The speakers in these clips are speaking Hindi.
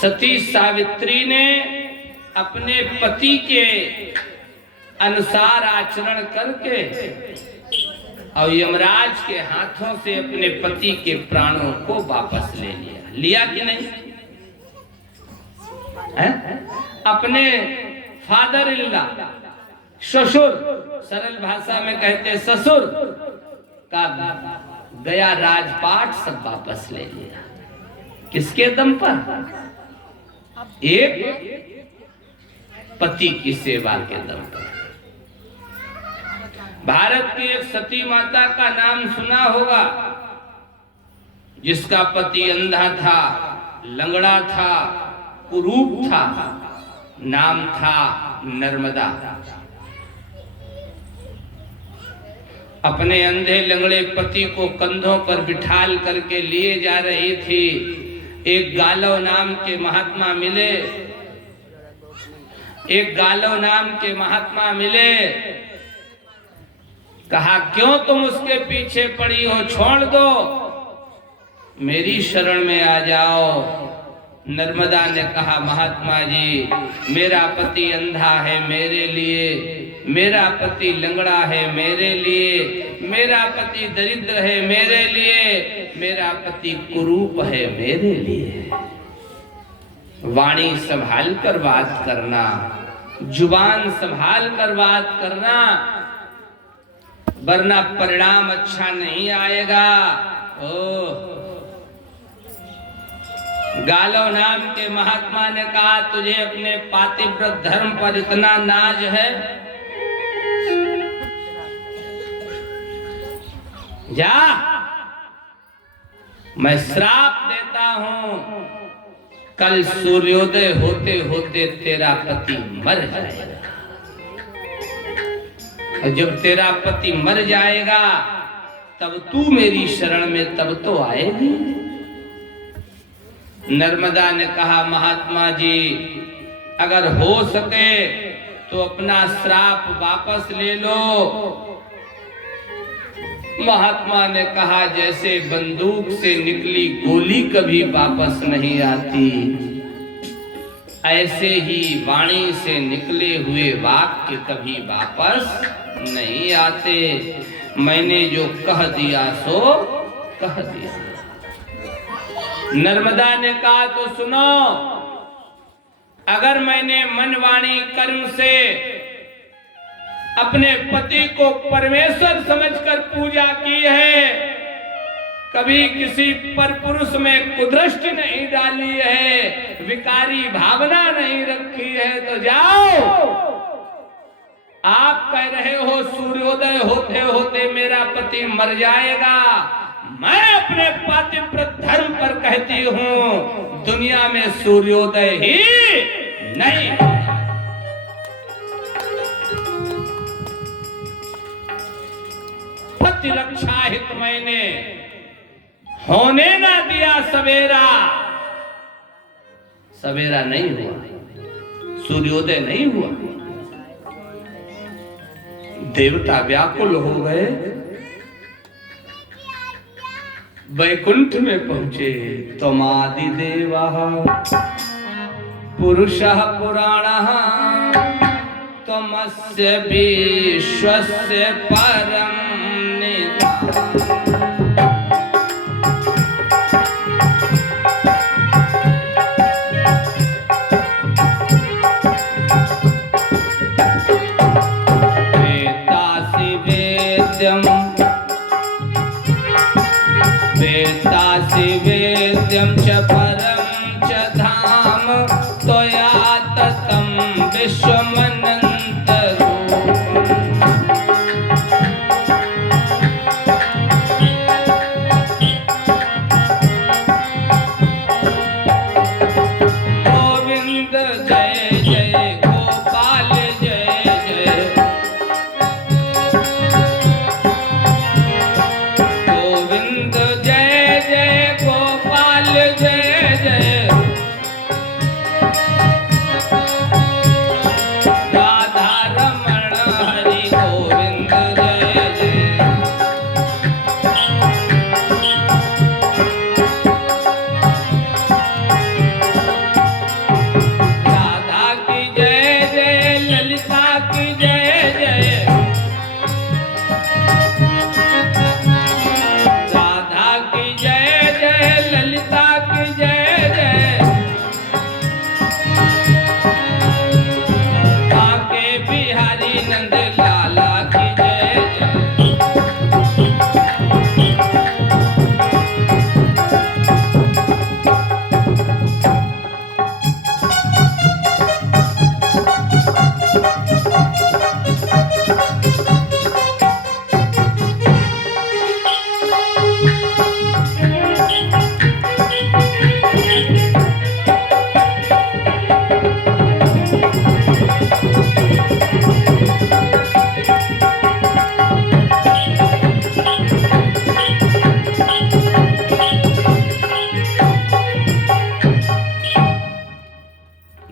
सती सावित्री ने अपने पति के अनुसार आचरण करके और यमराज के हाथों से अपने पति के प्राणों को वापस ले लिया कि नहीं है? अपने फादर इन लॉ, ससुर, सरल भाषा में कहते ससुर का गया राजपाट सब वापस ले लिया। किसके दम पर? एक पति की सेवा के दम पर। भारत की एक सती माता का नाम सुना होगा, जिसका पति अंधा था, लंगड़ा था, कुरूप था, नाम था नर्मदा। अपने अंधे लंगड़े पति को कंधों पर बिठाल करके लिए जा रही थी। एक गालव नाम के महात्मा मिले, एक गालव नाम के महात्मा मिले। कहा क्यों तुम उसके पीछे पड़ी हो, छोड़ दो, मेरी शरण में आ जाओ। नर्मदा ने कहा महात्मा जी, मेरा पति अंधा है मेरे लिए, मेरा पति लंगड़ा है मेरे लिए, मेरा पति दरिद्र है मेरे लिए, मेरा पति कुरूप है मेरे लिए। वाणी संभाल कर बात करना, जुबान संभाल कर बात करना, वरना परिणाम अच्छा नहीं आएगा। ओह, गालव नाम के महात्मा ने कहा तुझे अपने पातिव्रत धर्म पर इतना नाज है, जा, मैं श्राप देता हूं, कल सूर्योदय होते होते तेरा पति मर जाएगा। और जब तेरा पति मर जाएगा तब तू मेरी शरण में तब तो आएगी। नर्मदा ने कहा महात्मा जी, अगर हो सके तो अपना श्राप वापस ले लो। महात्मा ने कहा जैसे बंदूक से निकली गोली कभी वापस नहीं आती, ऐसे ही वाणी से निकले हुए वाक्य कभी वापस नहीं आते। मैंने जो कह दिया सो कह दिया। नर्मदा ने कहा तो सुनो, अगर मैंने मन वाणी कर्म से अपने पति को परमेश्वर समझकर पूजा की है, कभी किसी पर पुरुष में कुदृष्टि नहीं डाली है, विकारी भावना नहीं रखी है, तो जाओ। आप कह रहे हो सूर्योदय होते होते मेरा पति मर जाएगा, मैं अपने पातिव्रत धर्म पर कहती हूं दुनिया में सूर्योदय ही नहीं। पति रक्षा हित मैंने होने ना दिया सवेरा, सवेरा नहीं हुआ, सूर्योदय नहीं हुआ। देवता व्याकुल हो गए, वैकुंठ में पहुंचे। त्वमादि देवा पुरुषः पुराणः त्वमस्य विश्वस्य परं निधानम्। वेत्तासि वेद्यं च परं च धाम, त्वया ततं विश्वमनन्तरूपम्। गोविंद जय जय गोपाल जय जय, गोविंद जय जय गोपाल जय जय, राधा रमण हरि गोविंद जय जय।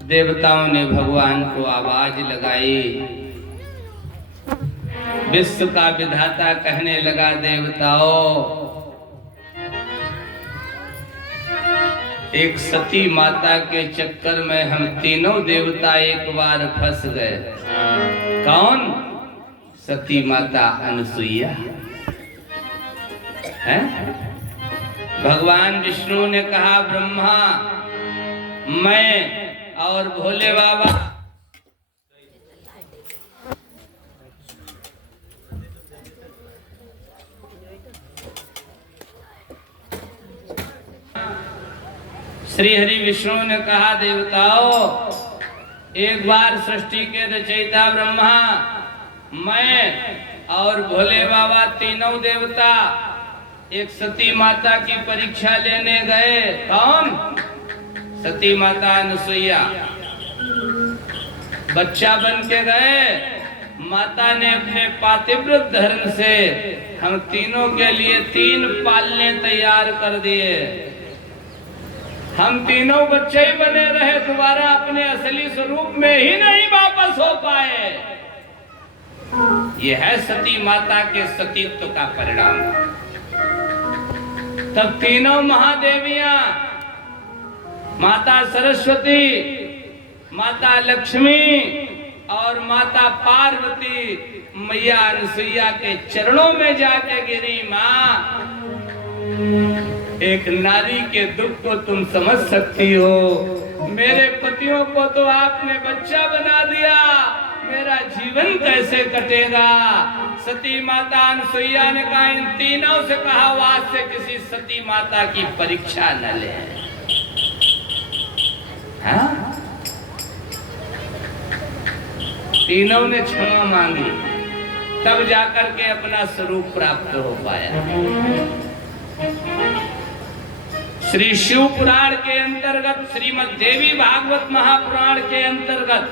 देवताओं ने भगवान को आवाज लगाई। विश्व का विधाता कहने लगा, देवताओं, एक सती माता के चक्कर में हम तीनों देवता एक बार फंस गए। कौन? सती माता अनसुईया है। भगवान विष्णु ने कहा, ब्रह्मा, मैं और भोले बाबा श्री हरि विष्णु ने कहा, देवताओं, एक बार सृष्टि के रचयिता ब्रह्मा, मैं और भोले बाबा तीनों देवता एक सती माता की परीक्षा लेने गए। कौन? सती माता अनसुईया। बच्चा बन के गए। माता ने अपने पातिव्रत धर्म से हम तीनों के लिए 3 पालने तैयार कर दिए। हम तीनों बच्चे ही बने रहे, दोबारा अपने असली स्वरूप में ही नहीं वापस हो पाए। यह है सती माता के सतीत्व का परिणाम। तब तीनों महादेवियां, माता सरस्वती, माता लक्ष्मी और माता पार्वती, मैया अनसुईया के चरणों में जाके गिरी। माँ, एक नारी के दुख को तुम समझ सकती हो। मेरे पतियों को तो आपने बच्चा बना दिया, मेरा जीवन कैसे कटेगा? सती माता अनसुईया ने कहा, इन तीनों से कहा, आज से किसी सती माता की परीक्षा न ले। हाँ? तीनों ने क्षमा मांगी, तब जाकर के अपना स्वरूप प्राप्त हो पाया। श्री शिव पुराण के अंतर्गत, श्रीमद् देवी भागवत महापुराण के अंतर्गत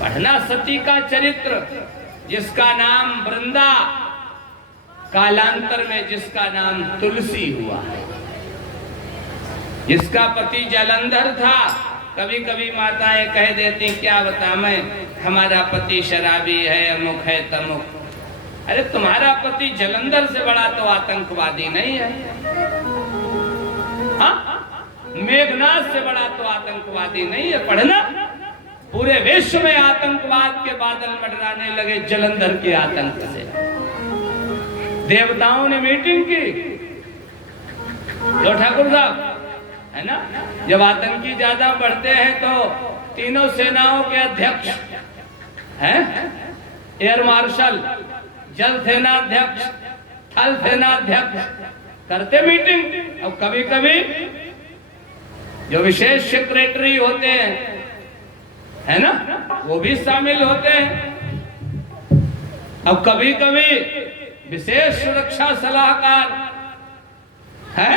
पढ़ना सती का चरित्र, जिसका नाम वृंदा, कालांतर में जिसका नाम तुलसी हुआ है, जिसका पति जलंधर था। कभी कभी माताएं कह देती, क्या बता मैं, हमारा पति शराबी है, अमुक है, तमुक। अरे तुम्हारा पति जलंधर से बड़ा तो आतंकवादी नहीं है। हाँ? मेघनाथ से बड़ा तो आतंकवादी नहीं है। पढ़ना, पूरे विश्व में आतंकवाद के बादल मंडराने लगे जलंधर के आतंक से। देवताओं ने मीटिंग की, जो ठाकुर साहब है ना, जब आतंकी ज्यादा बढ़ते हैं तो तीनों सेनाओं के अध्यक्ष हैं, एयर मार्शल, जल सेनाध्यक्ष, थल सेनाध्यक्ष, करते मीटिंग। और कभी कभी जो विशेष सेक्रेटरी होते हैं, है ना, वो भी शामिल होते हैं। अब कभी कभी विशेष सुरक्षा सलाहकार है।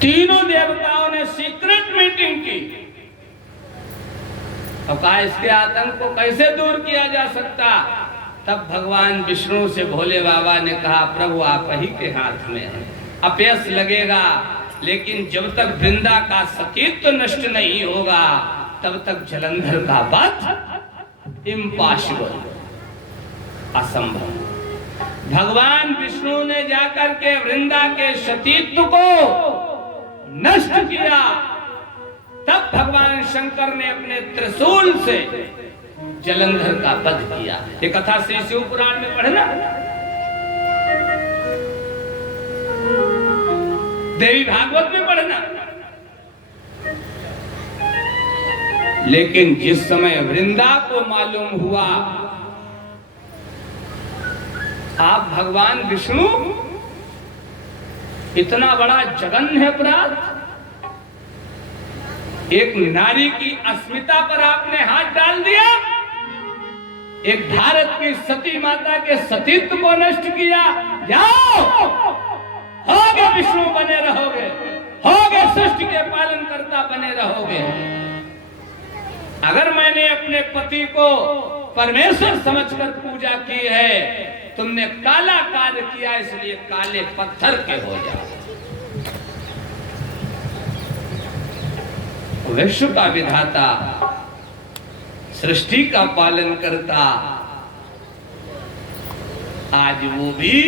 तीनों देवताओं ने सीक्रेट मीटिंग की और कहा, इसके आतंक को कैसे दूर किया जा सकता। तब भगवान विष्णु से भोले बाबा ने कहा, प्रभु आप ही के हाथ में है, अपयश लगेगा, लेकिन जब तक वृंदा का सतीत्व नष्ट नहीं होगा तब तक जलंधर का वध इम्पॉसिबल, असंभव। भगवान विष्णु ने जाकर के वृंदा के सतीत्व को नष्ट किया। तब भगवान शंकर ने अपने त्रिशूल से जलंधर का वध किया। ये कथा श्री शिव पुराण में पढ़ना, देवी भागवत में पढ़ना। लेकिन जिस समय वृंदा को मालूम हुआ आप भगवान विष्णु इतना बड़ा जघन्य अपराध, एक नारी की अस्मिता पर आपने हाथ डाल दिया, एक भारत की सती माता के सतीत्व को नष्ट किया। जाओ, होगे विष्णु बने रहोगे, होगे सृष्टि के पालन करता बने रहोगे। अगर मैंने अपने पति को परमेश्वर समझकर पूजा की है तुमने काला कार्य किया, इसलिए काले पत्थर के हो जाओ। विश्व का विधाता, सृष्टि का पालन करता, आज वो भी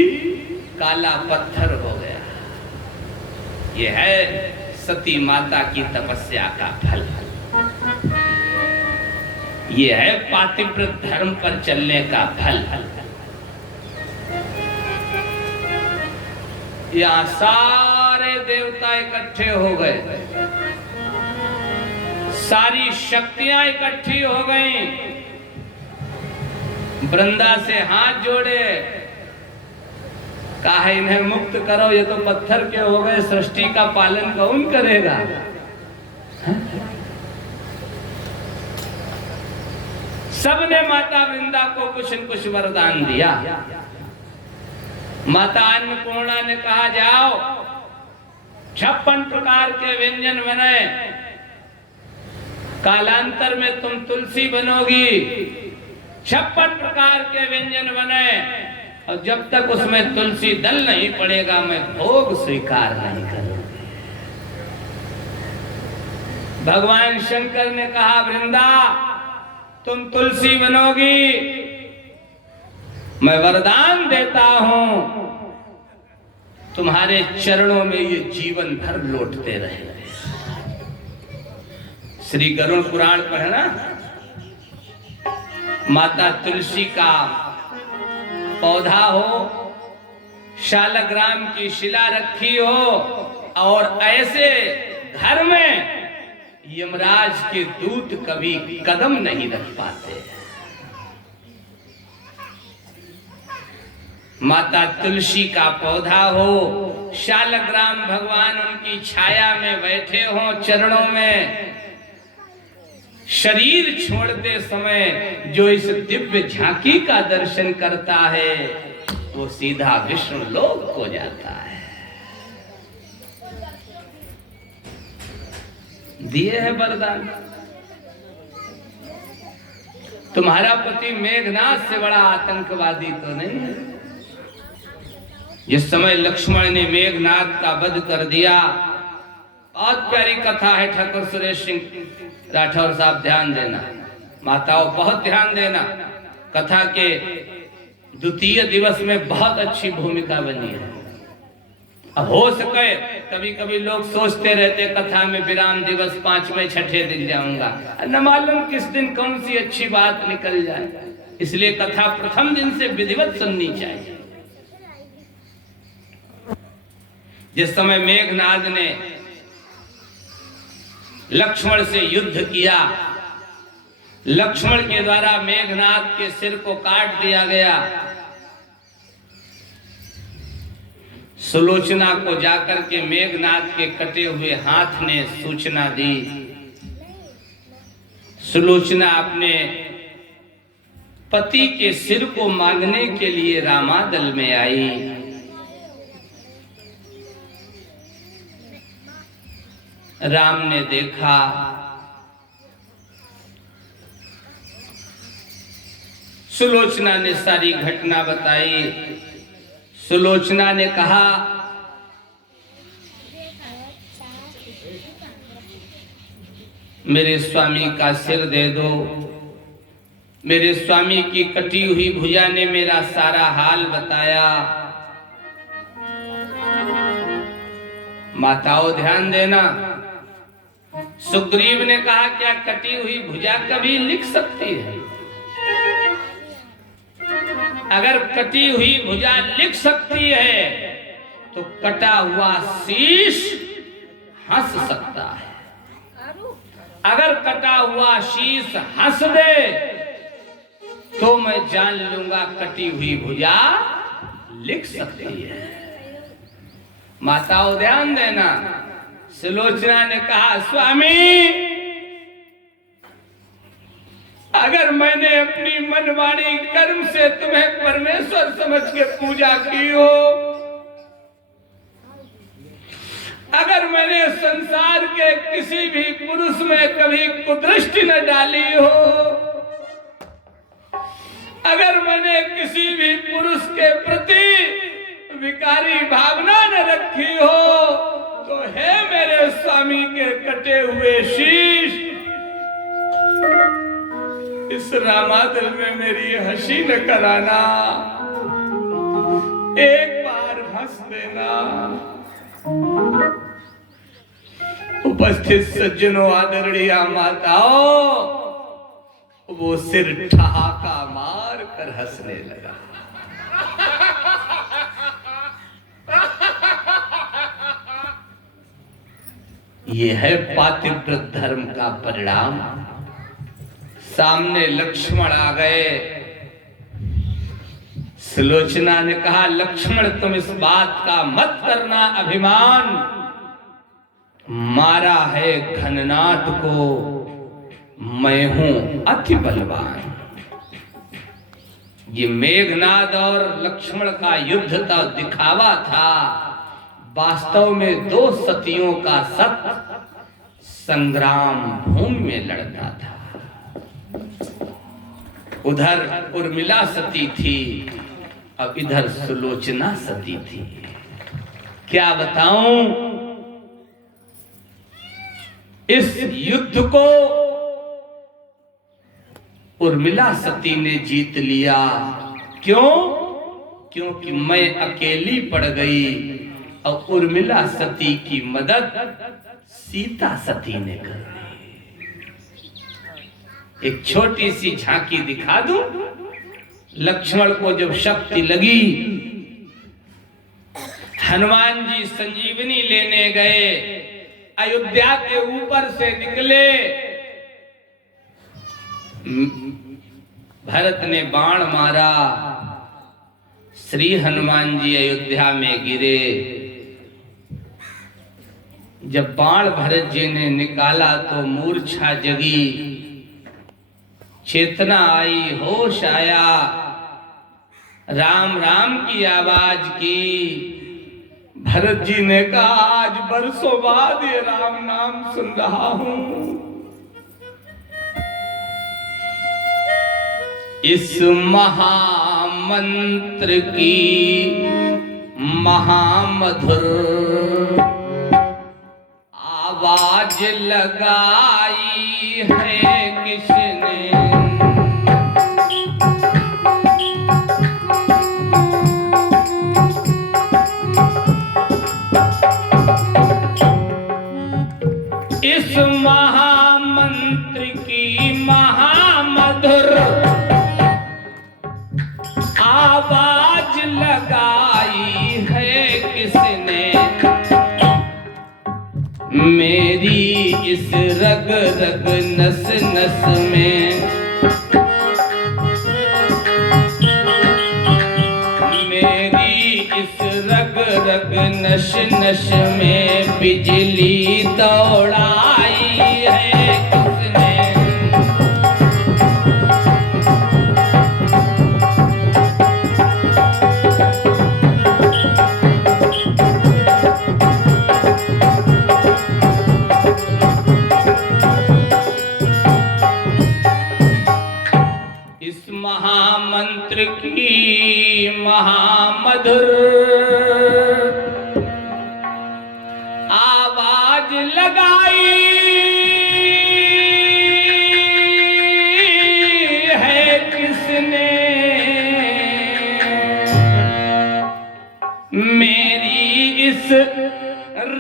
काला पत्थर हो गया। यह है सती माता की तपस्या का फल। यह है पातिव्रत धर्म पर चलने का फल। यहाँ सारे देवता इकट्ठे हो गए, सारी शक्तियां इकट्ठी हो गईं। वृंदा से हाथ जोड़े, कहा इन्हें मुक्त करो, ये तो पत्थर के हो गए, सृष्टि का पालन कौन करेगा? सबने माता वृंदा को कुछ न कुछ वरदान दिया। माता अन्नपूर्णा ने कहा जाओ 56 प्रकार के व्यंजन बनाए, कालांतर में तुम तुलसी बनोगी। 56 प्रकार के व्यंजन बने, और जब तक उसमें तुलसी दल नहीं पड़ेगा मैं भोग स्वीकार नहीं करूंगी। भगवान शंकर ने कहा वृंदा तुम तुलसी बनोगी, मैं वरदान देता हूं तुम्हारे चरणों में ये जीवन भर लौटते रहे। श्री गरुड़ पुराण पढ़ना, माता तुलसी का पौधा हो, शालग्राम की शिला रखी हो, और ऐसे घर में यमराज के दूत कभी कदम नहीं रख पाते। माता तुलसी का पौधा हो, शालग्राम भगवान उनकी छाया में बैठे हो, चरणों में। शरीर छोड़ते समय जो इस दिव्य झांकी का दर्शन करता है वो सीधा विष्णु लोक को जाता है। दिए है वरदान। तुम्हारा पति मेघनाथ से बड़ा आतंकवादी तो नहीं है। जिस समय लक्ष्मण ने मेघनाथ का वध कर दिया, बहुत प्यारी कथा है, ठाकुर सुरेश सिंह राठौर साहब ध्यान देना, माताओं बहुत ध्यान देना। कथा के द्वितीय दिवस में बहुत अच्छी भूमिका बनी है। अब हो सके कभी कभी लोग सोचते रहते कथा में विराम दिवस 5वें 6ठे दिन जाऊंगा, न मालूम किस दिन कौन सी अच्छी बात निकल जाए, इसलिए कथा प्रथम दिन से विधिवत सुननी चाहिए। जिस समय मेघनाद ने लक्ष्मण से युद्ध किया, लक्ष्मण के द्वारा मेघनाद के सिर को काट दिया गया। सुलोचना को जाकर के मेघनाद के कटे हुए हाथ ने सूचना दी। सुलोचना अपने पति के सिर को मांगने के लिए रामादल में आई। राम ने देखा, सुलोचना ने सारी घटना बताई। सुलोचना ने कहा मेरे स्वामी का सिर दे दो। मेरे स्वामी की कटी हुई भुजा ने मेरा सारा हाल बताया। माताओं ध्यान देना, सुग्रीव ने कहा क्या कटी हुई भुजा कभी लिख सकती है? अगर कटी हुई भुजा लिख सकती है तो कटा हुआ शीश हंस सकता है। अगर कटा हुआ शीश हंस दे तो मैं जान लूंगा कटी हुई भुजा लिख सकती है। माताओं ध्यान देना, सुलोचना ने कहा स्वामी अगर मैंने अपनी मनवाणी कर्म से तुम्हें परमेश्वर समझ के पूजा की हो, अगर मैंने संसार के किसी भी पुरुष में कभी कुदृष्टि न डाली हो, अगर मैंने किसी भी पुरुष के तुम्हारी भावना न रखी हो तो है मेरे स्वामी के कटे हुए शीश, इस रामादल में मेरी हंसी न कराना, एक बार हंस देना। उपस्थित सज्जनों, आदरणीय माताओं, वो सिर ठहाका मार कर हंसने लगा। ये है पातिव्रत धर्म का परिणाम। सामने लक्ष्मण आ गए। सुलोचना ने कहा, लक्ष्मण तुम इस बात का मत करना अभिमान, मारा है घननाथ को, मैं हूं अति बलवान। ये मेघनाद और लक्ष्मण का युद्ध का दिखावा था, वास्तव में दो सतियों का सत संग्राम भूमि में लड़ता था। उधर उर्मिला सती थी, अब इधर सुलोचना सती थी। क्या बताऊं, इस युद्ध को उर्मिला सती ने जीत लिया। क्यों? क्योंकि मैं अकेली पड़ गई और उर्मिला सती की मदद सीता सती ने कर दी। एक छोटी सी झांकी दिखा दूं। लक्ष्मण को जब शक्ति लगी, हनुमान जी संजीवनी लेने गए, अयोध्या के ऊपर से निकले, भरत ने बाण मारा, श्री हनुमान जी अयोध्या में गिरे। जब बाण भरत जी ने निकाला तो मूर्छा जगी, चेतना आई, होश आया, राम राम की आवाज की। भरत जी ने कहा, आज बरसों बाद ये राम नाम सुन रहा हूं। इस महामंत्र की महामधुर आवाज लगाई है किसने, इस महामंत्र की महामधुर आवाज लगाई है किसने, मेरी इस रग रग नस नस में, मेरी इस रग रग नस नस में बिजली दौड़ाई है किसने। इस महामंत्र की महामधुर आवाज लगाई है किसने, मेरी इस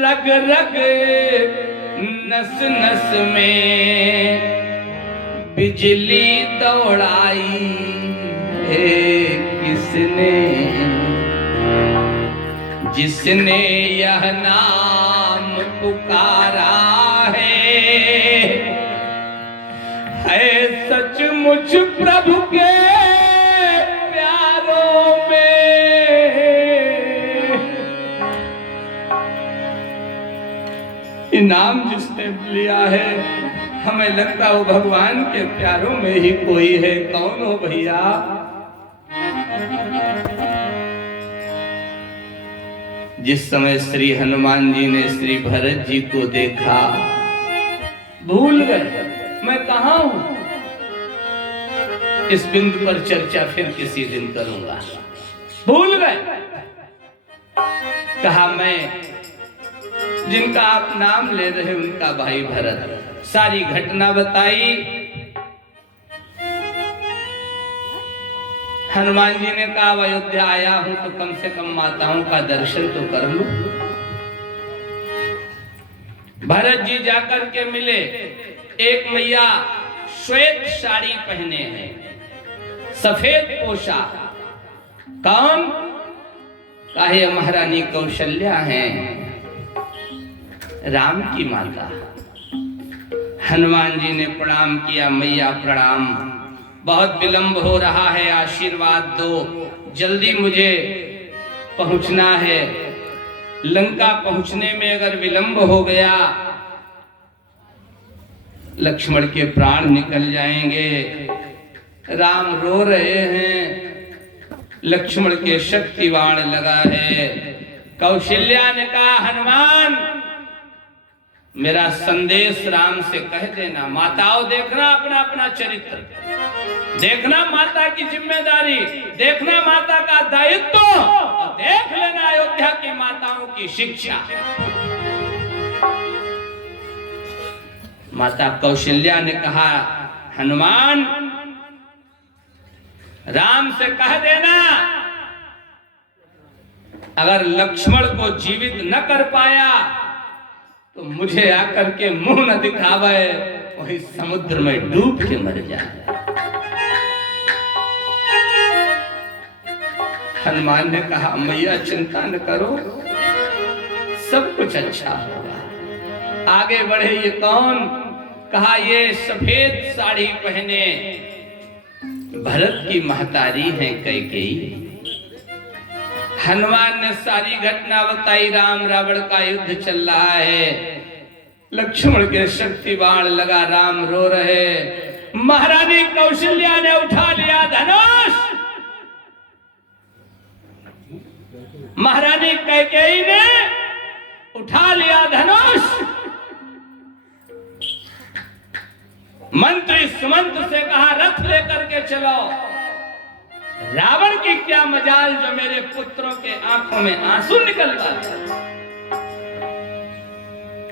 रग रग नस नस में बिजली दौड़ाई है किसने, जिसने यह नाम पुकारा है सचमुच प्रभु के प्यारों में। इनाम जिसने लिया है, हमें लगता है वो भगवान के प्यारों में ही कोई है। कौन हो भैया? जिस समय श्री हनुमान जी ने श्री भरत जी को देखा, भूल गए मैं कहां हूं। इस बिंदु पर चर्चा फिर किसी दिन करूंगा। भूल गए कहा मैं जिनका आप नाम ले रहे उनका भाई भरत। सारी घटना बताई। हनुमान जी ने कहा अयोध्या आया हूं तो कम से कम माताओं का दर्शन तो कर लूं। भरत जी जाकर के मिले। एक मैया श्वेत साड़ी पहने हैं, सफेद पोशाक। कौन? कहे महारानी कौशल्या हैं, राम की माता। हनुमान जी ने प्रणाम किया। मैया प्रणाम, बहुत विलंब हो रहा है, आशीर्वाद दो, जल्दी मुझे पहुंचना है। लंका पहुंचने में अगर विलंब हो गया लक्ष्मण के प्राण निकल जाएंगे। राम रो रहे हैं, लक्ष्मण के शक्ति बाण लगा है। कौशल्या ने कहा हनुमान मेरा संदेश राम से कह देना। माताओं देखना अपना अपना चरित्र, देखना माता की जिम्मेदारी, देखना माता का दायित्व, और देख लेना अयोध्या की माताओं की शिक्षा। माता कौशल्या ने कहा हनुमान राम से कह देना अगर लक्ष्मण को जीवित न कर पाया तो मुझे आकर के मुंह न दिखावे, वही समुद्र में डूब के मर जाए। हनुमान ने कहा मैया चिंता न करो, सब कुछ अच्छा होगा। आगे बढ़े। ये कौन? कहा ये सफेद साड़ी पहने भरत की महतारी है कैकेयी। हनुमान ने सारी घटना बताई। राम रावण का युद्ध चल रहा है, लक्ष्मण के शक्ति बाण लगा, राम रो रहे। महारानी कौशल्या ने उठा लिया धनुष। महारानी कैकेयी ने उठा लिया धनुष। मंत्री सुमंत्र से कहा रथ लेकर के चलो। रावण की क्या मजाल जो मेरे पुत्रों के आंखों में आंसू निकल रहा।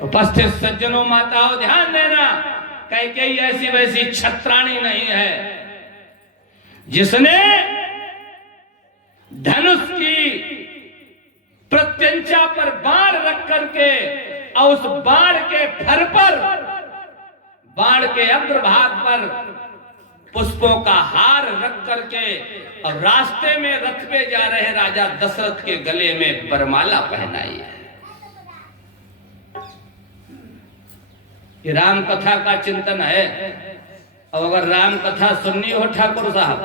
उपस्थित सज्जनों माताओं ध्यान देना, कैकेयी ऐसी वैसी छत्राणी नहीं है जिसने धनुष की प्रत्यंचा पर बाण रख करके और उस बाण के फर पर, बाण के अग्रभाग पर पुष्पों का हार रख करके और रास्ते में रथ पे जा रहे राजा दशरथ के गले में वरमाला पहनाई है। ये राम कथा का चिंतन है। और अगर राम कथा सुननी हो ठाकुर साहब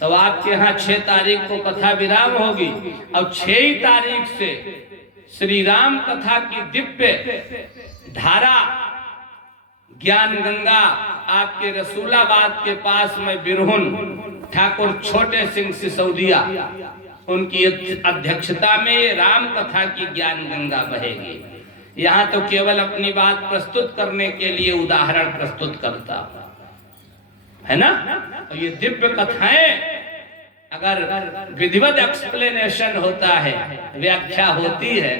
तो आपके यहाँ 6 तारीख को कथा विराम होगी और 6 तारीख से श्री राम कथा की दिव्य धारा ज्ञान गंगा आपके रसूलाबाद के पास में बिरहुन ठाकुर छोटे सिंह सिसोदिया उनकी अध्यक्षता में राम कथा की ज्ञान गंगा बहेगी। यहाँ तो केवल अपनी बात प्रस्तुत करने के लिए उदाहरण प्रस्तुत करता है ना। और ये दिव्य कथाएं अगर विधिवत एक्सप्लेनेशन होता है, व्याख्या होती है,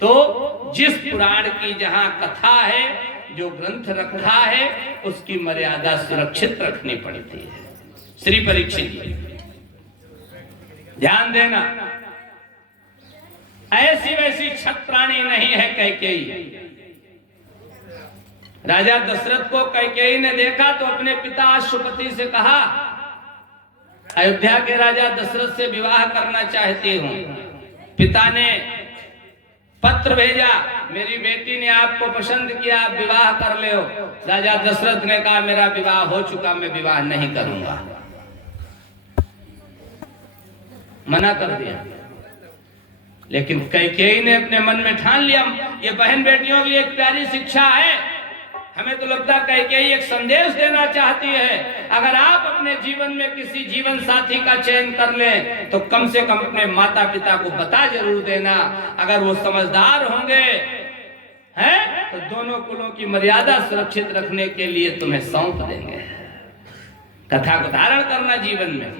तो जिस पुराण की जहाँ कथा है, जो ग्रंथ रखा है, उसकी मर्यादा सुरक्षित रखनी पड़ती है। श्री परीक्षित जी ध्यान देना, ऐसी वैसी छत्राणी नहीं है कैकेयी। राजा दशरथ को कैकेयी ने देखा तो अपने पिता अश्वपति से कहा अयोध्या के राजा दशरथ से विवाह करना चाहती हूँ। पिता ने पत्र भेजा, मेरी बेटी ने आपको पसंद किया, आप विवाह कर ले हो। राजा दशरथ ने कहा मेरा विवाह हो चुका, मैं विवाह नहीं करूंगा, मना कर दिया। लेकिन कैकेयी ने अपने मन में ठान लिया। ये बहन बेटियों की एक प्यारी शिक्षा है। हमें तो लगता है कैकेयी एक संदेश देना चाहती है, अगर आप अपने जीवन में किसी जीवन साथी का चयन कर लें तो कम से कम अपने माता पिता को बता जरूर देना। अगर वो समझदार होंगे हैं तो दोनों कुलों की मर्यादा सुरक्षित रखने के लिए तुम्हें सौंप देंगे। कथा को धारण करना जीवन में,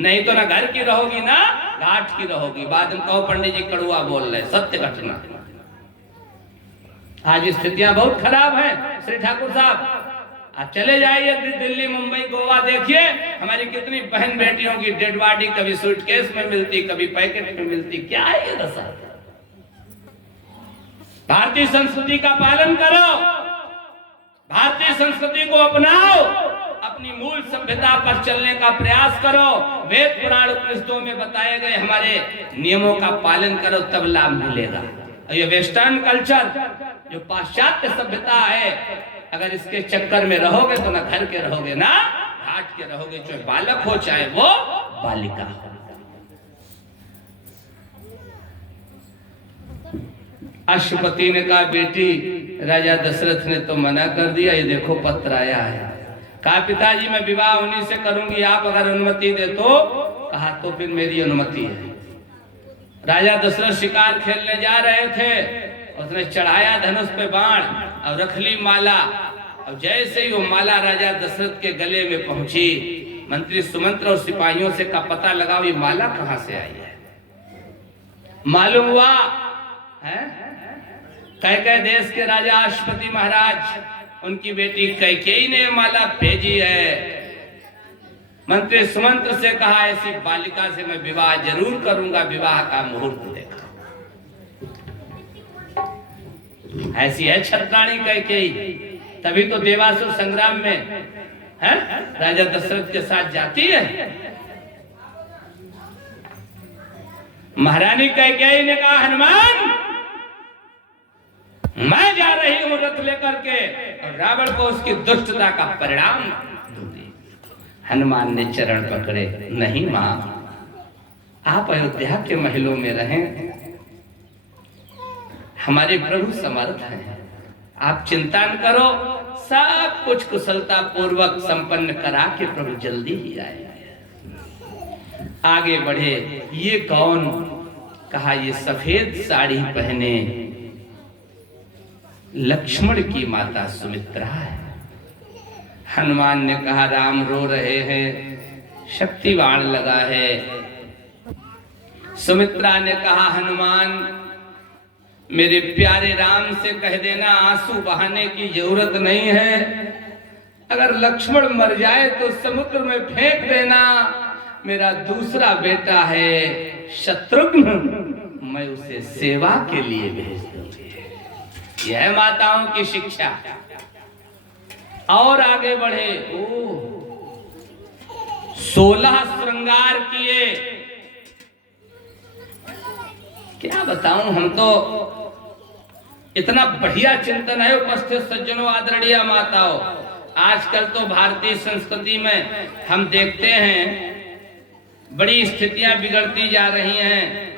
नहीं तो ना घर की रहोगी ना घाट की रहोगी। बाद में कहो पंडित जी कड़ुआ बोल रहे, सत्य घटना। आज स्थितियां बहुत खराब हैं श्री ठाकुर साहब। आप चले जाइए दिल्ली, मुंबई, गोवा, देखिए हमारी कितनी बहन बेटियों की डेड बॉडी कभी सूटकेस में मिलती, कभी पैकेट में मिलती। क्या है ये दशा? भारतीय संस्कृति का पालन करो, भारतीय संस्कृति को अपनाओ, अपनी मूल सभ्यता पर चलने का प्रयास करो। वेद पुराण उपनिषदों में बताए गए हमारे नियमों का पालन करो, तब लाभ मिलेगा। ये वेस्टर्न कल्चर जो पाश्चात्य सभ्यता है, अगर इसके चक्कर में रहोगे तो ना घर के रहोगे ना घाट के रहोगे, चाहे बालक हो चाहे वो बालिका हो। अश्वपति ने कहा बेटी, राजा दशरथ ने तो मना कर दिया, ये देखो पत्र आया है। कहा पिताजी मैं विवाह उन्हीं से करूंगी, आप अगर अनुमति दे तो। कहा तो फिर मेरी अनुमति है। राजा दशरथ शिकार खेलने जा रहे थे, उसने चढ़ाया धनुष पे बाण और रख ली माला। और जैसे ही वो माला राजा दशरथ के गले में पहुंची, मंत्री सुमंत्र और सिपाहियों से का पता लगाओ ये माला कहां से आई है। मालूम हुआ है कैकेयी देश के राजा अश्वपति महाराज, उनकी बेटी कैकेयी ने माला भेजी है। मंत्री सुमंत्र से कहा ऐसी बालिका से मैं विवाह जरूर करूंगा, विवाह का मुहूर्त देखा। ऐसी है छत्राणी कैकेयी, तभी तो देवासुर संग्राम में है राजा दशरथ के साथ जाती है। महारानी कैकेयी ने कहा हनुमान मैं जा रही हूं रथ लेकर के, और रावण को उसकी दुष्टता का परिणाम दूंगी। हनुमान ने चरण पकड़े, नहीं मां, आप अयोध्या के महलों में रहें, हमारे प्रभु समर्थ हैं, आप चिंता न करो, सब कुछ कुशलता पूर्वक संपन्न करा के प्रभु जल्दी ही आए। आगे बढ़े, ये कौन? कहा ये सफेद साड़ी पहने लक्ष्मण की माता सुमित्रा है। हनुमान ने कहा राम रो रहे हैं, शक्ति बाण लगा है। सुमित्रा ने कहा हनुमान मेरे प्यारे राम से कह देना आंसू बहाने की जरूरत नहीं है, अगर लक्ष्मण मर जाए तो समुद्र में फेंक देना, मेरा दूसरा बेटा है शत्रुघ्न, मैं उसे सेवा के लिए भेज दूंगी। यह माताओं की शिक्षा। और आगे बढ़े, 16 श्रृंगार किए। क्या बताऊं, हम तो इतना बढ़िया चिंतन है उपस्थित सज्जनों, आदरणीय माताओं। आजकल तो भारतीय संस्कृति में हम देखते हैं बड़ी स्थितियां बिगड़ती जा रही हैं।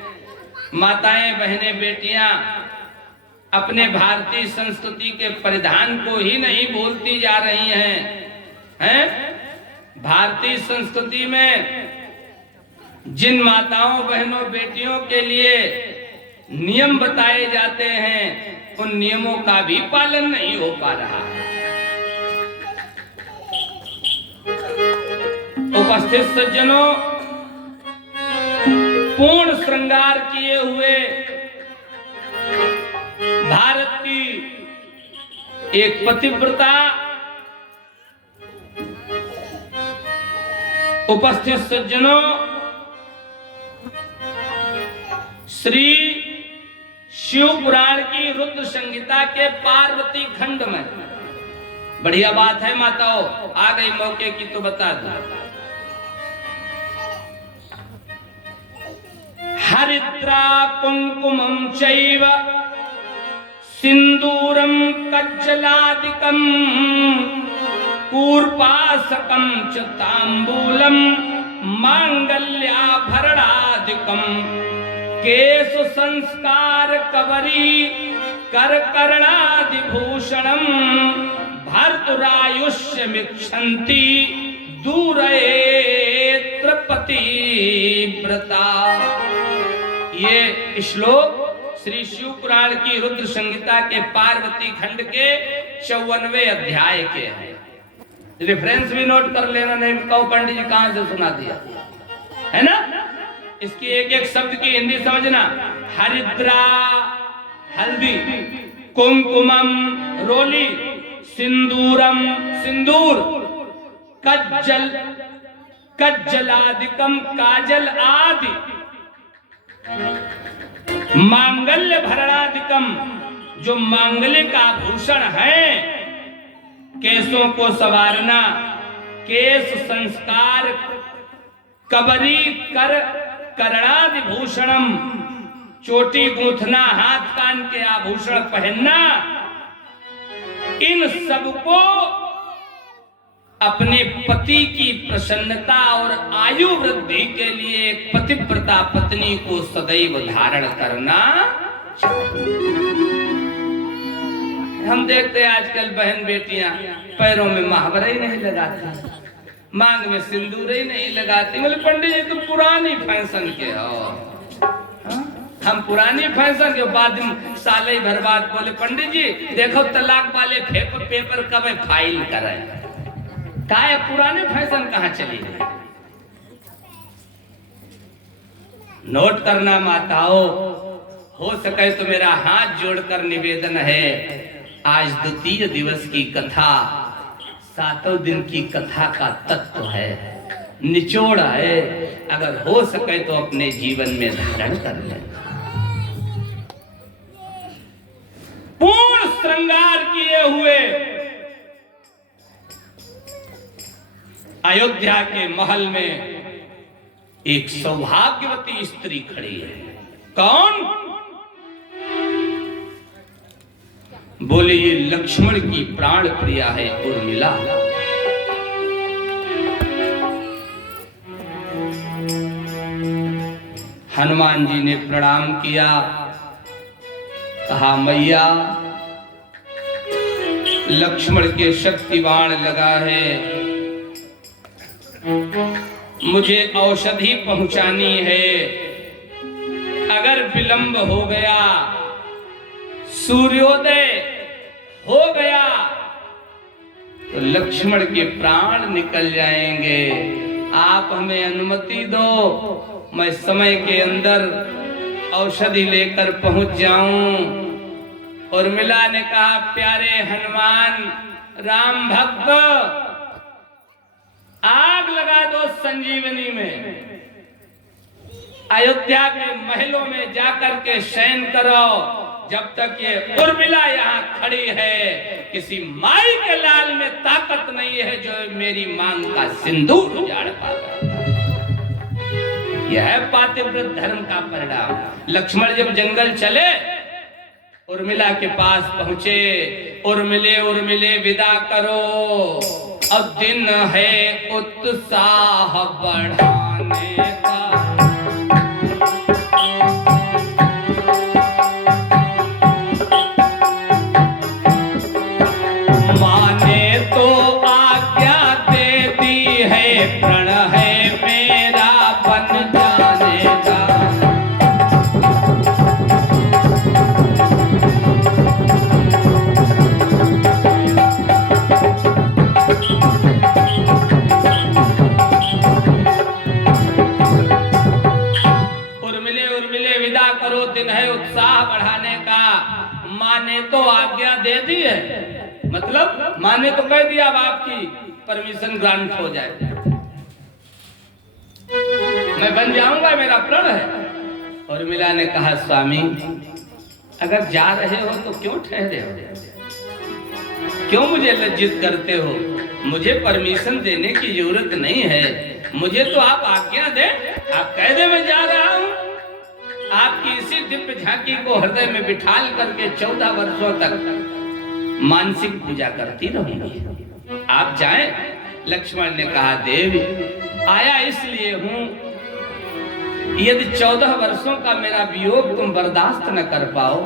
माताएं, बहनें, बेटियां अपने भारतीय संस्कृति के परिधान को ही नहीं भूलती जा रही हैं। भारतीय संस्कृति में जिन माताओं, बहनों, बेटियों के लिए नियम बताए जाते हैं, उन नियमों का भी पालन नहीं हो पा रहा है। उपस्थित सज्जनों, पूर्ण श्रृंगार किए हुए भारत की एक पतिव्रता उपस्थित सज्जनों श्री शिव पुराण की रुद्र संहिता के पार्वती खंड में, बढ़िया बात है माताओं, आ गई मौके की तो बता दो। हरिद्रा कुंकुमं चैव सिंदूरम कज्जलादिकं कूर्पासकं च तांबूलम मांगल्याभरणादिकं केशु संस्कार कवरी करकर्णादिभूषणं भर्तुरायुष्यमिच्छन्ति दूरयेत्र पतिव्रता। ये श्लोक श्री शिव पुराण की रुद्र संहिता के पार्वती खंड के 54वें अध्याय के हैं। रेफरेंस भी नोट कर लेना, नहीं कहो पंडित जी कहां से सुना दिया है ना। इसकी एक एक शब्द की हिंदी समझना। हरिद्रा हल्दी, कुमकुमम रोली, सिंदूरम सिंदूर, कज्जल कज्जलादिकम काजल आदि, मांगल्य भरणादिकम जो मांगलिक आभूषण है, केसों को संवारना, केस संस्कार, कबरी कर करणादि भूषणम चोटी गूंथना, हाथ कान के आभूषण पहनना, इन सबको अपने पति की प्रसन्नता और आयु वृद्धि के लिए एक पतिव्रता पत्नी को सदैव धारण करना। हम देखते हैं आजकल बहन बेटियां पैरों में महावरा ही नहीं लगाती, मांग में सिंदूर ही नहीं लगाती। बोले पंडित जी तुम पुरानी फैशन के हो। हम पुरानी फैशन के बाद साल ही भर बाद बोले पंडित जी देखो तलाक वाले पेपर कब फाइल करें, काय पुराने फैशन कहां चली गई। नोट करना माताओं, हो सके तो मेरा हाथ जोड़कर निवेदन है, आज द्वितीय दिवस की कथा 7 दिन की कथा का तत्व है, निचोड़ है, अगर हो सके तो अपने जीवन में धारण कर लें। पूर्ण श्रृंगार किए हुए अयोध्या के महल में एक सौभाग्यवती स्त्री खड़ी है। कौन? बोले ये लक्ष्मण की प्राण प्रिया है उर्मिला। हनुमान जी ने प्रणाम किया, कहा मैया लक्ष्मण के शक्ति बाण लगा है, मुझे औषधि पहुंचानी है, अगर विलंब हो गया, सूर्योदय हो गया तो लक्ष्मण के प्राण निकल जाएंगे। आप हमें अनुमति दो, मैं समय के अंदर औषधि लेकर पहुंच जाऊं। उर्मिला ने कहा प्यारे हनुमान राम भक्त, आग लगा दो संजीवनी में, अयोध्या के महलों में जाकर के शयन करो, जब तक ये उर्मिला यहाँ खड़ी है किसी माई के लाल में ताकत नहीं है जो मेरी मांग का सिंदूर उजाड़ पाता। यह है पातिव्रत धर्म का परिणाम। लक्ष्मण जब जंगल चले, उर्मिला के पास पहुंचे, उर्मिले उर्मिले विदा करो, अब दिन है उत्साह बढ़ाने का। माने तो आज्ञा दे दी है, प्रण है मेरा बन जाने का। दिन है उत्साह बढ़ाने का। माँ ने तो आज्ञा दे दी है, मतलब माँ ने तो कह दिया अब आपकी परमिशन ग्रांट हो जाए, मैं बन जाऊंगा, मेरा प्रण है। और उर्मिला ने कहा स्वामी अगर जा रहे हो तो क्यों ठहरे हो, क्यों मुझे लज्जित करते हो, मुझे परमिशन देने की जरूरत नहीं है, मुझे तो आप आज्ञा दे, आप कह दे मैं जा रहा हूं। आपकी इसी दिव्य झांकी को हृदय में बिठाल करके 14 वर्षों तक मानसिक पूजा करती रहूंगी, आप जाएं। लक्ष्मण ने कहा देवी आया इसलिए हूं, यदि 14 वर्षों का मेरा वियोग तुम बर्दाश्त न कर पाओ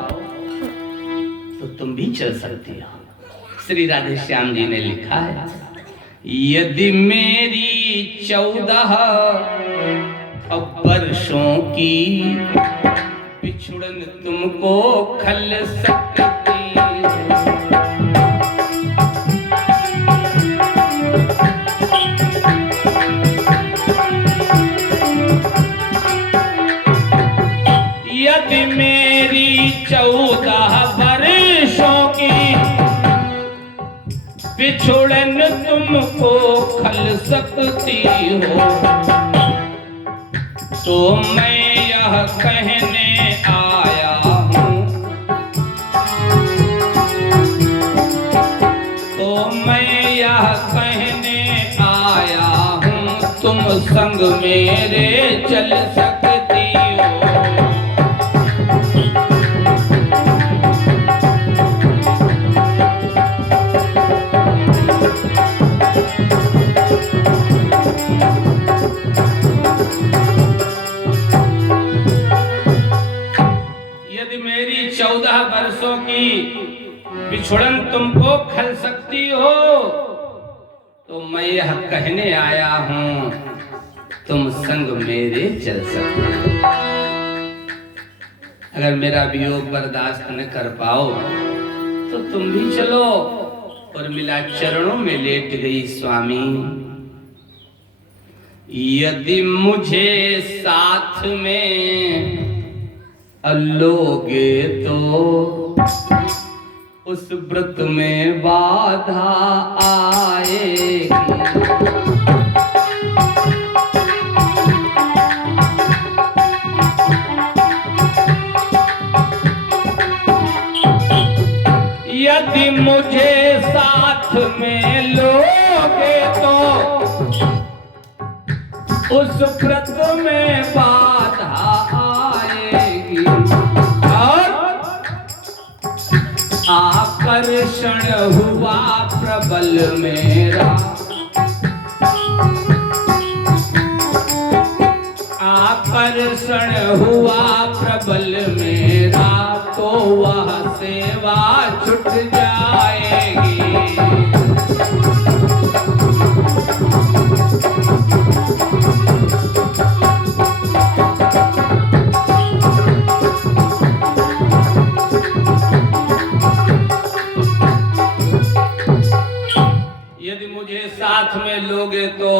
तो तुम भी चल सकती हो। श्री राधे श्याम जी ने लिखा है यदि मेरी 14 वर्षों की पिछुड़न तुमको खल सकती, यदि मेरी 14 वर्षों की बिछुड़न तुमको खल सकती हो, तो मैं यह कहने आया हूँ, तो मैं यह कहने आया हूँ, तुम संग मेरे चल सकती हो। यदि मेरी 14 वर्षों की बिछुड़न तुमको खल सकती हो, तो मैं यह कहने आया हूं, तुम संग मेरे चल सकते हो। अगर मेरा वियोग बर्दाश्त न कर पाओ तो तुम भी चलो। और मिला चरणों में लेट गई स्वामी। यदि मुझे साथ में लोगे तो उस व्रत में बाधा आएगी। यदि मुझे साथ में लोगे तो उस व्रत में बाधा आएगी। और आकर्षण हुआ प्रबल मेरा, आकर्षण हुआ प्रबल मेरा, तो वह सेवा छूट जाएगी। यदि मुझे साथ में लोगे तो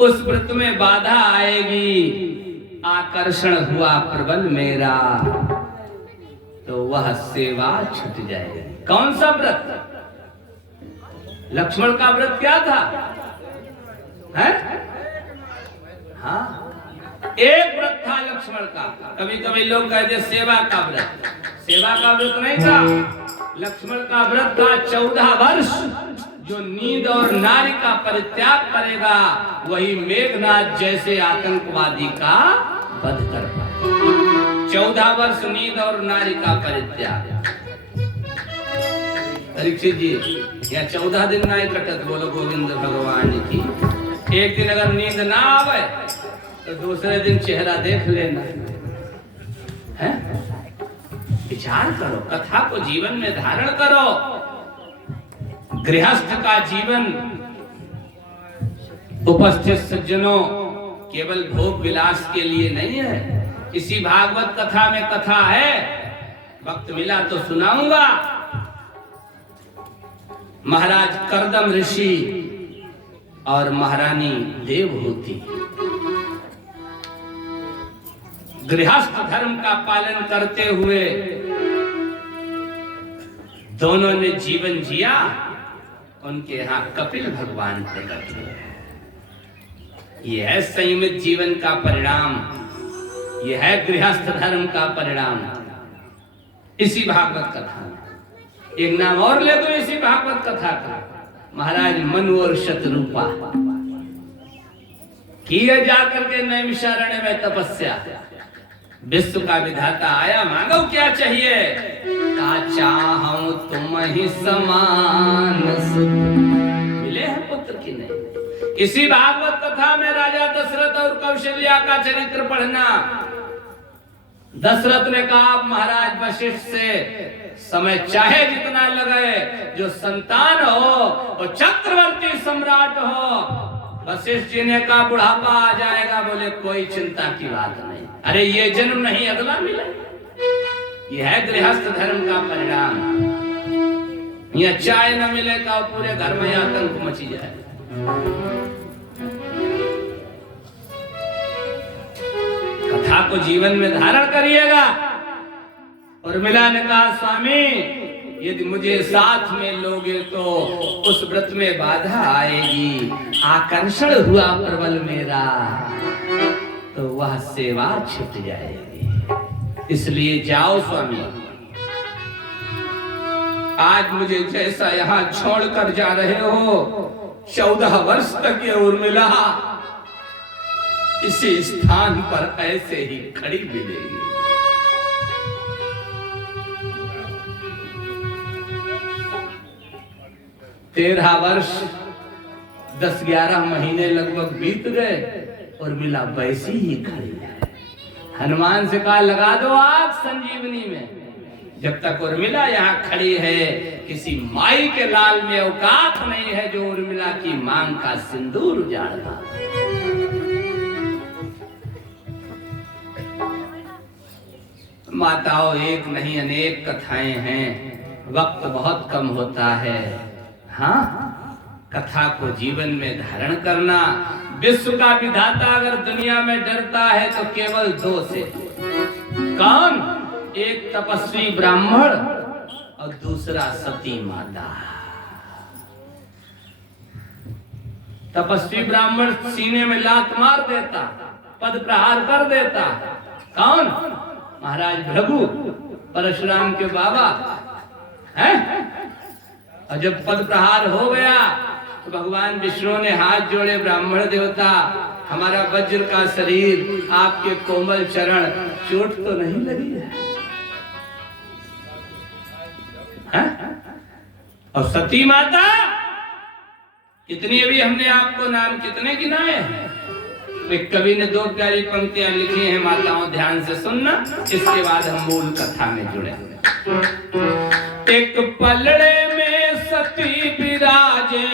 उस व्रत में बाधा आएगी। आकर्षण हुआ प्रबल मेरा, तो वह सेवा छूट जाएगी। कौन सा व्रत? लक्ष्मण का व्रत क्या था? है? हाँ, एक व्रत था लक्ष्मण का। कभी कभी लोग कहते सेवा का व्रत। सेवा का व्रत नहीं था। लक्ष्मण का व्रत था 14 वर्ष। जो नींद और नारी का परित्याग करेगा वही मेघनाद जैसे आतंकवादी का वध कर पाएगा। 14 वर्ष नींद और नारी का परित्याग। परीक्षित जी, या 14 दिन ना कटत, बोलो गोविंद भगवान की। एक दिन अगर नींद ना आवे तो दूसरे दिन चेहरा देख लेना है। विचार करो, कथा को जीवन में धारण करो। गृहस्थ का जीवन, उपस्थित सज्जनों, केवल भोग विलास के लिए नहीं है। इसी भागवत कथा में कथा है, वक्त मिला तो सुनाऊंगा। महाराज करदम ऋषि और महारानी देवहूति गृहस्थ धर्म का पालन करते हुए दोनों ने जीवन जिया। उनके यहाँ कपिल भगवान प्रकट हुए। यह है संयमित जीवन का परिणाम, यह है गृहस्थ धर्म का परिणाम। इसी भागवत कथा में एक नाम और ले दो इसी भागवत कथा का, महाराज मनु और शतरूपा किए जाकर के नैमिषारण्य में तपस्या। विश्व का विधाता आया, मांगो क्या चाहिए? कहा चाहूं तुम ही समान मिले हैं पुत्र की नहीं। इसी भागवत कथा में राजा दशरथ और कौशल्या का चरित्र पढ़ना। दशरथ ने कहा महाराज वशिष्ठ से समय चाहे जितना लगे, जो संतान हो और चक्रवर्ती सम्राट हो। वशिष्ठ जी ने कहा बुढ़ापा आ जाएगा, बोले कोई चिंता की बात नहीं। अरे ये जन्म नहीं अगला मिले। यह है गृहस्थ धर्म का परिणाम। यह चाय न मिले का पूरे घर में आतंक मची जाए। कथा को जीवन में धारण करिएगा। उर्मिला ने कहा स्वामी यदि मुझे साथ में लोगे तो उस व्रत में बाधा आएगी, आकर्षण हुआ प्रबल मेरा तो वह सेवा छूट जाएगी, इसलिए जाओ स्वामी। आज मुझे जैसा यहाँ छोड़कर जा रहे हो 14 वर्ष तक ये उर्मिला इसी स्थान पर ऐसे ही खड़ी मिलेगी। 13 वर्ष 10-11 महीने लगभग बीत गए, उर्मिला वैसी ही खड़ी है। हनुमान से कहा लगा दो आग संजीवनी में। जब तक उर्मिला यहाँ खड़ी है किसी माई के लाल में औकात नहीं है जो उर्मिला की मांग का सिंदूर उजाड़ता। माताओं एक नहीं अनेक कथाएं हैं, वक्त बहुत कम होता है। हाँ, कथा को जीवन में धारण करना। विश्व का विधाता अगर दुनिया में डरता है तो केवल 2 से। कौन? एक तपस्वी ब्राह्मण और दूसरा सती माता। तपस्वी ब्राह्मण सीने में लात मार देता, पद प्रहार कर देता। कौन? महाराज भृगु, परशुराम के बाबा हैं। और जब पद प्रहार हो गया तो भगवान विष्णु ने हाथ जोड़े, ब्राह्मण देवता हमारा वज्र का शरीर, आपके कोमल चरण, चोट तो नहीं लगी है? और सती माता कितनी, अभी हमने आपको नाम कितने गिनाए हैं। एक कवि ने 2 प्यारी पंक्तियां लिखी हैं, माताओं ध्यान से सुनना, इसके बाद हम मूल कथा में जुड़े। एक पलड़े में सती विराजे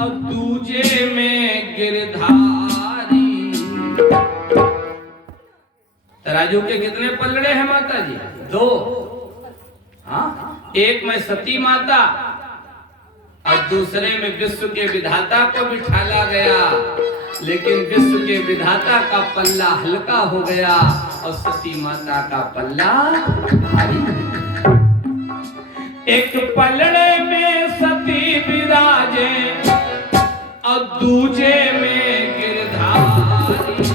और दूजे में गिरधारी। तराजू के कितने पलड़े हैं माता जी? 2। हाँ, एक में सती माता और दूसरे में विश्व के विधाता को बिठाला गया, लेकिन विश्व के विधाता का पल्ला हल्का हो गया और सती माता का पल्ला भारी। एक पलड़े में सती विराजे और दूजे में गिरधारी।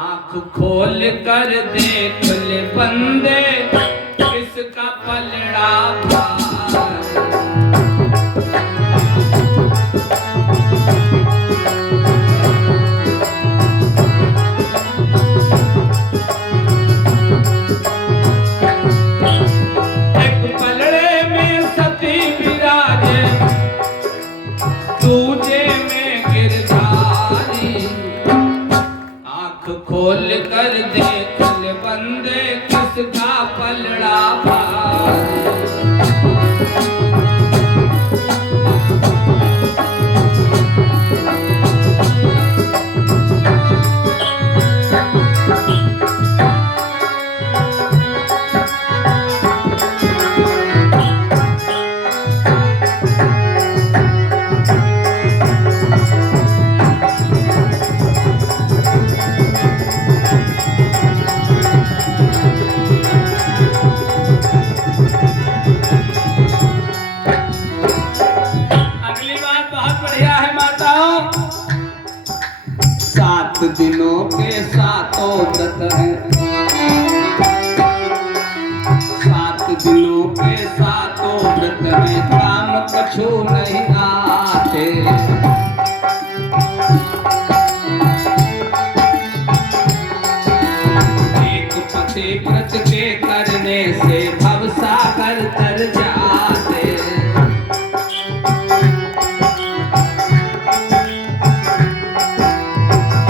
आँख खोल कर देख ले बंदे किसका पलड़ा भारी। एक पलड़े में सती विराजे, दूजे में गिरधारी। आँख खोल कर देख ले बंदे किसका पलड़ा भारी। दिनों के 7 व्रत हैं, 7 दिनों के 7 व्रत हैं, काम कछु नहीं आते। एक पति व्रत के करने से भवसागर तर जाते।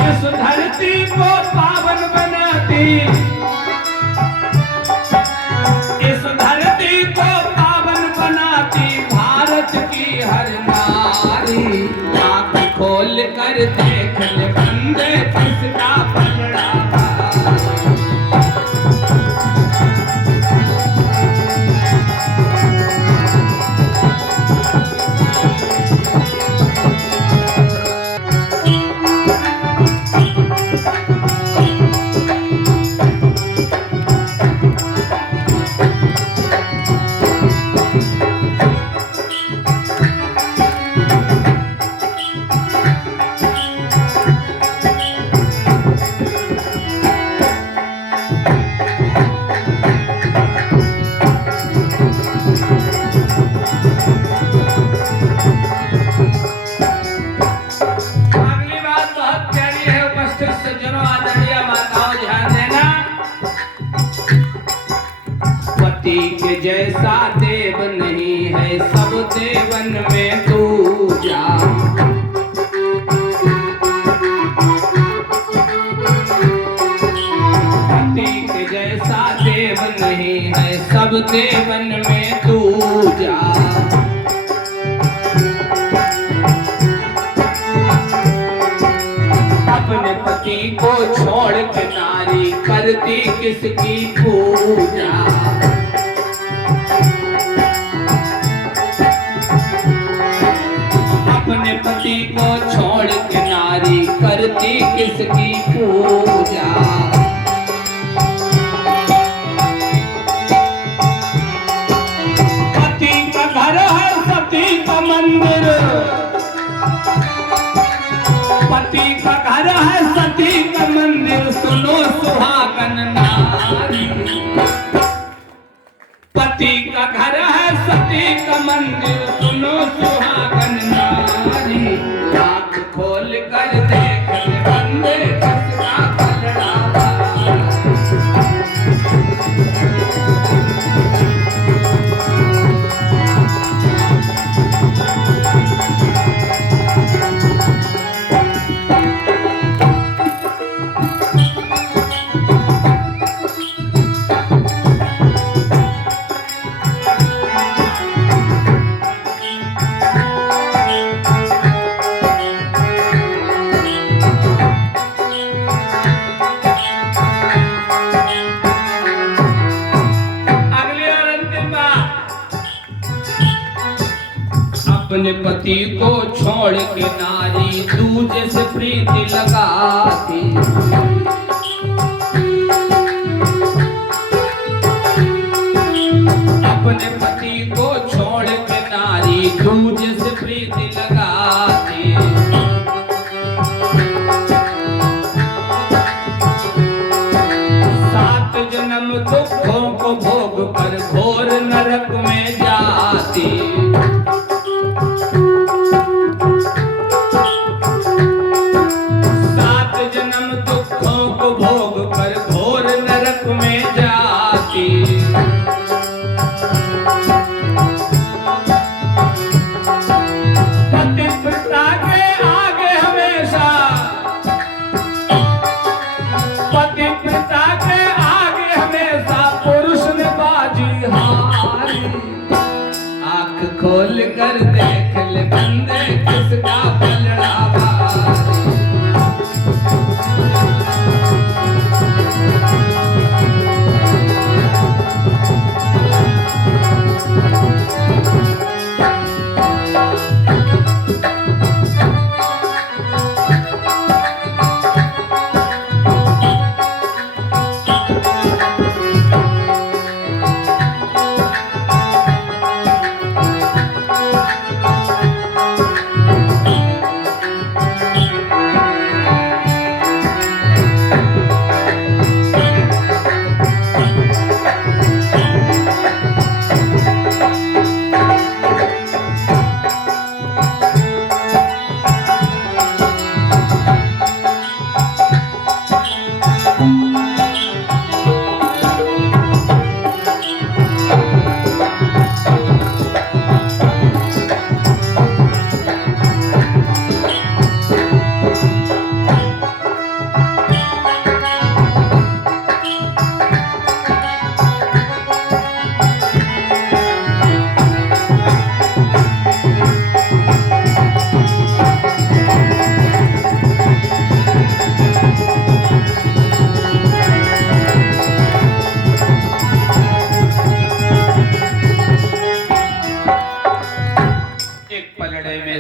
इस धरती को पावन बनाती भारत की हर नारी। आँख खोल कर देख ले बंदे किसका पलड़ा तेरे जैसा देव नहीं है, सब देवन में तू जा। अपने पति को छोड़ के नारी करती किसकी पूजा। अपने पति को छोड़ के नारी करती किसकी पूजा। पति का घर है सती का मंदिर, पति का घर है सती का मंदिर, सुनो सुहागन नारी। पति का घर है सती का मंदिर, सुनो सुहागन नारी। आँख खोल कर देख ले बंदे किसका पलड़ा अपने पति को छोड़ के नारी दूजे से प्रीति लगाती। अपने पति को छोड़ के नारी दूजे से प्रीति लगाती। सात जन्म दुखों को भोग कर घोर नरक में जाती। खोल कर देख ले बंदे किसका पलड़ा भारी।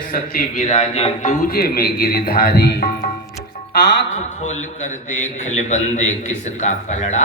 सती विराजे दूजे में गिरधारी। आंख खोल कर देख ले बंदे किसका पलड़ा